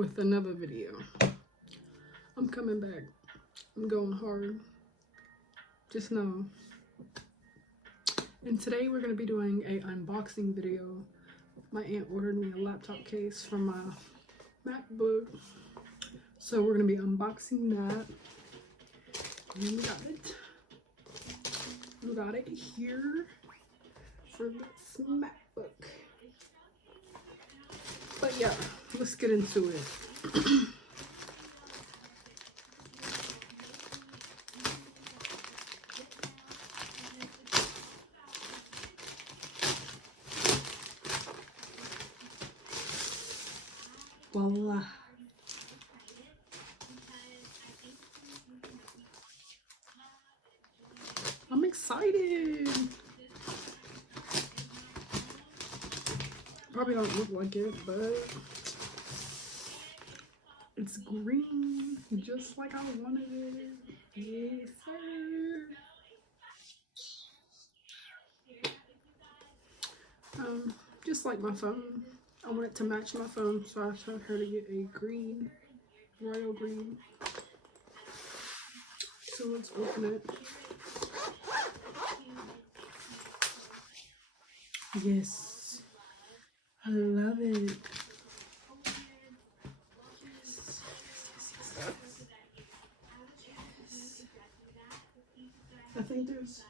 with another video. I'm coming back. I'm going hard. Just know. And today we're going to be doing a unboxing video. My aunt ordered me a laptop case for my MacBook. So we're going to be unboxing that. And we got it. We got it here for this MacBook. But yeah, let's get into it. Voila. I'm excited. Probably don't look like it, but it's green, just like I wanted it. Yes, sir. Just like my phone. I want it to match my phone, so I told her to get a green, royal green. So let's open it. Yes, I love it. Yes. I think there's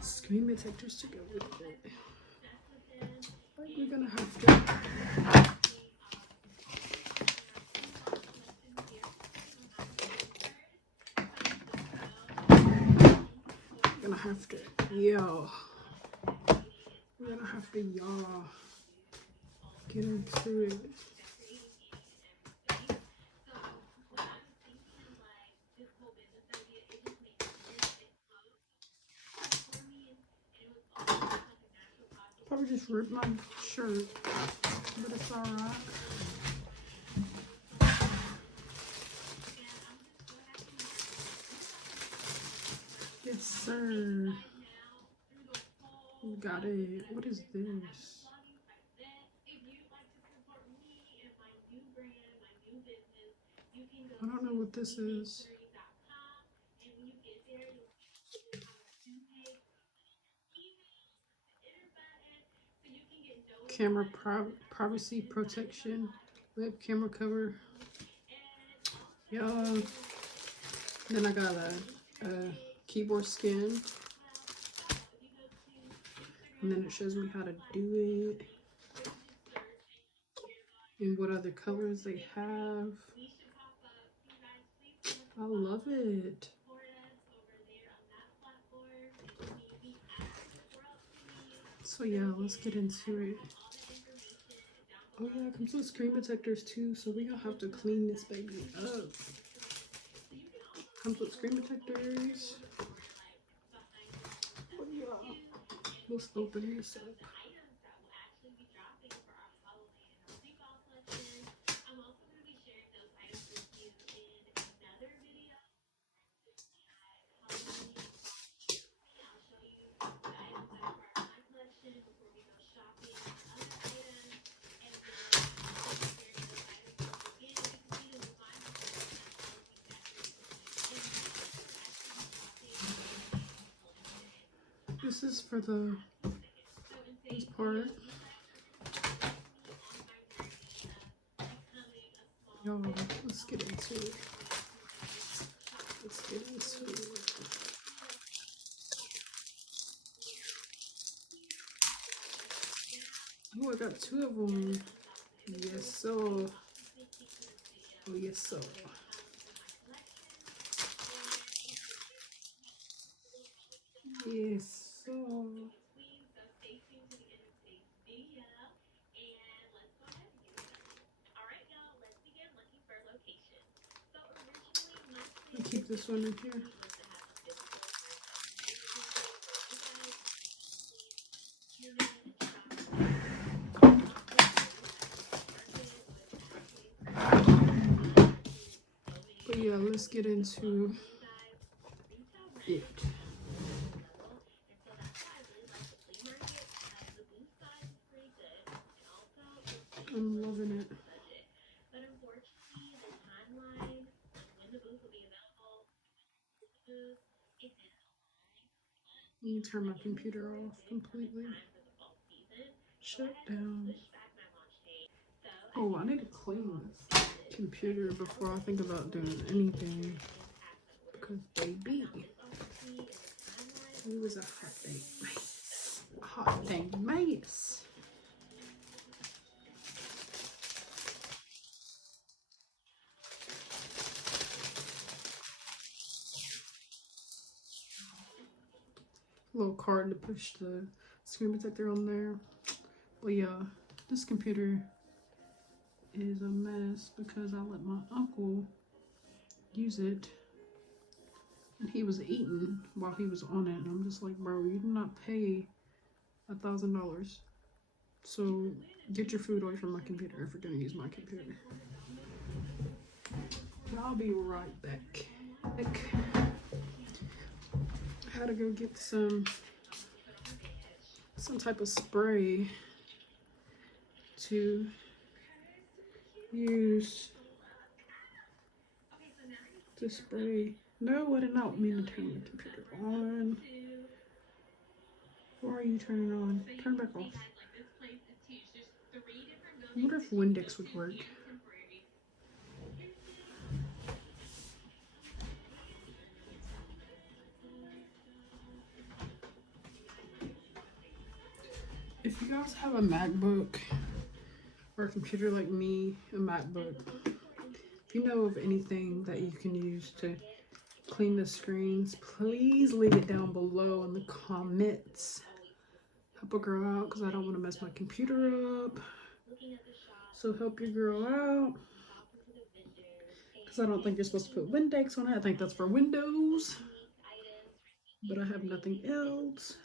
screen protectors to go with it. But we're gonna have to. We're gonna have to, we're gonna have to, get into it. Probably just ripped my shirt, but it's alright. Yes, sir. We got it. What is this? I don't know what this is. Camera privacy protection, web camera cover. Yeah. Then I got a keyboard skin. And then it shows me how to do it. And what other colors they have. I love it. So yeah, let's get into it. Oh yeah, it comes with screen protectors too, so we're gonna have to clean this baby up. Comes with screen protectors. Oh yeah, let's open this up. This is for this part. Y'all, let's get into it. Let's get into it. Oh, I got two of them. Yes, so. Oh, yes, so. Yes, so. I'll keep this one in here. But yeah, let's get into it. I'm loving it. me turn my computer off completely. Shut down. Oh, I need to clean this computer before I think about doing anything. Because baby, it was a hot day mess. A hot day mess. Little card to push the screen protector on there. But yeah, this computer is a mess because I let my uncle use it and he was eating while he was on it, and I'm just like, bro, you did not pay $1,000, so get your food away from my computer if you're gonna use my computer. I'll be right back. I had to go get some type of spray to use to spray. No, I did not mean to turn the computer on. Why are you turning on? Turn back off. I wonder if Windex would work. If you guys have a MacBook or a computer like me, a MacBook, if you know of anything that you can use to clean the screens, please leave it down below in the comments. Help a girl out because I don't want to mess my computer up. So help your girl out. Because I don't think you're supposed to put Windex on it. I think that's for Windows. But I have nothing else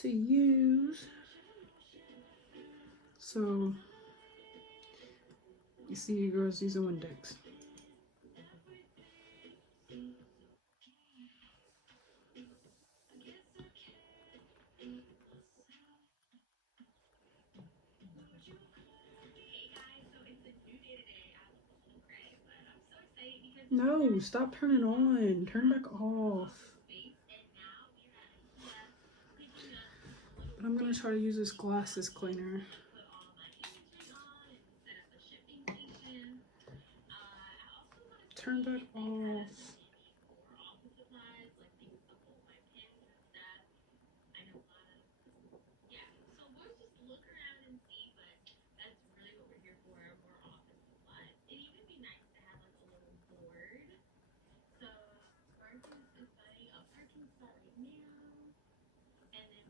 to use. So you see your girls using Windex. No, stop turning on. Turn back off. But I'm gonna try to use this glasses cleaner. Turn back off.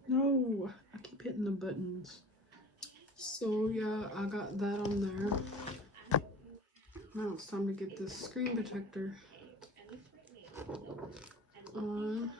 No, I keep hitting the buttons. So yeah, I got that on there. Now it's time to get this screen protector on.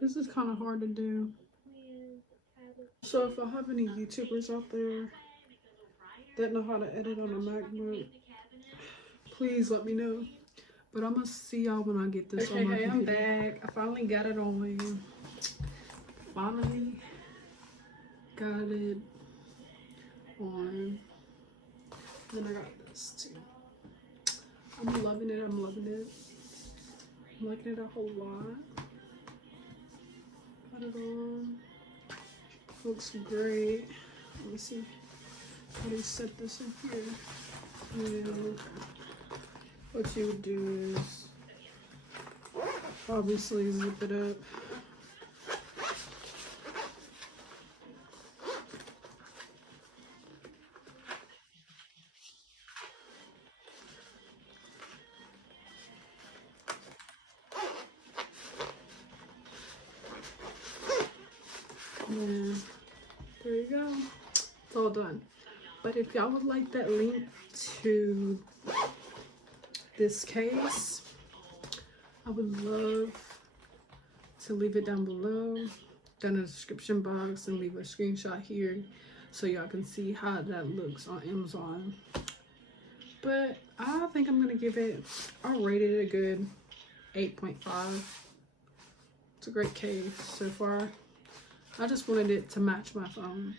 This is kind of hard to do. So if I have any YouTubers out there that know how to edit on a MacBook, please let me know. But I'm gonna see y'all when I get this on my computer. I'm back. I finally got it on. Finally got it on. Then I got this too. I'm loving it. I'm loving it. I'm liking it a whole lot. Got it on. Looks great. Let me see. How do you set this in here? Yeah. What you would do is obviously zip it up. Yeah, there you go. It's all done. But if y'all would like that link to this case, I would love to leave it down below, down in the description box, and leave a screenshot here so y'all can see how that looks on Amazon. But I think I'm gonna give it, I rated it a good 8.5. It's a great case so far. I just wanted it to match my phone.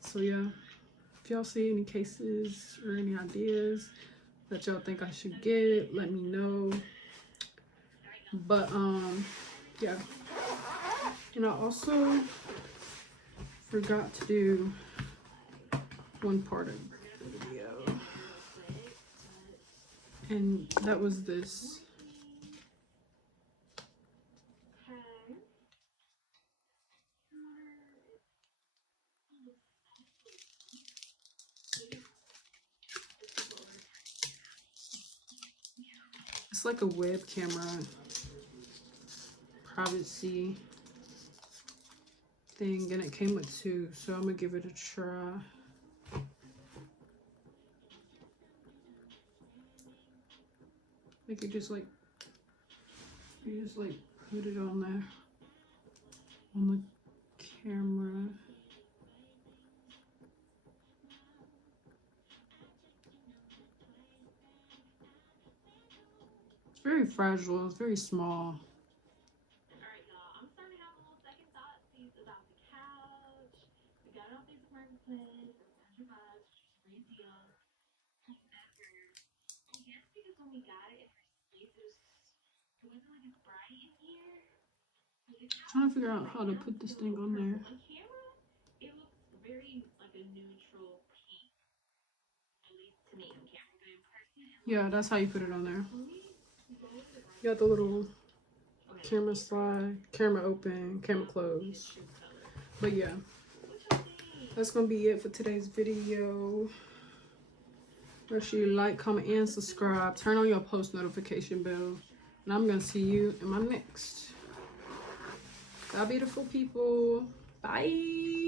So yeah, if y'all see any cases or any ideas that y'all think I should get, let me know. But yeah, and I also forgot to do one part of the video, and that was this. It's like a web camera privacy thing, and it came with 2, so I'm gonna give it a try. Like you just like put it on there on the camera. It's very fragile, it's very small. Alright, y'all, I'm starting to have a little second thoughts about the couch. We got it off these marketplace for $100, great deal. However, I guess because when we got it, it wasn't like as bright in here. Trying to figure out how to put this thing on there. On camera, it looks very like a neutral pink. At least to me on camera. But in person, Yeah, that's how you put it on there. You got the little camera slide, camera open, camera close. But yeah, that's gonna be it for today's video. Make sure you like, comment, and subscribe. Turn on your post notification bell. And I'm gonna see you in my next. Bye, beautiful people. Bye.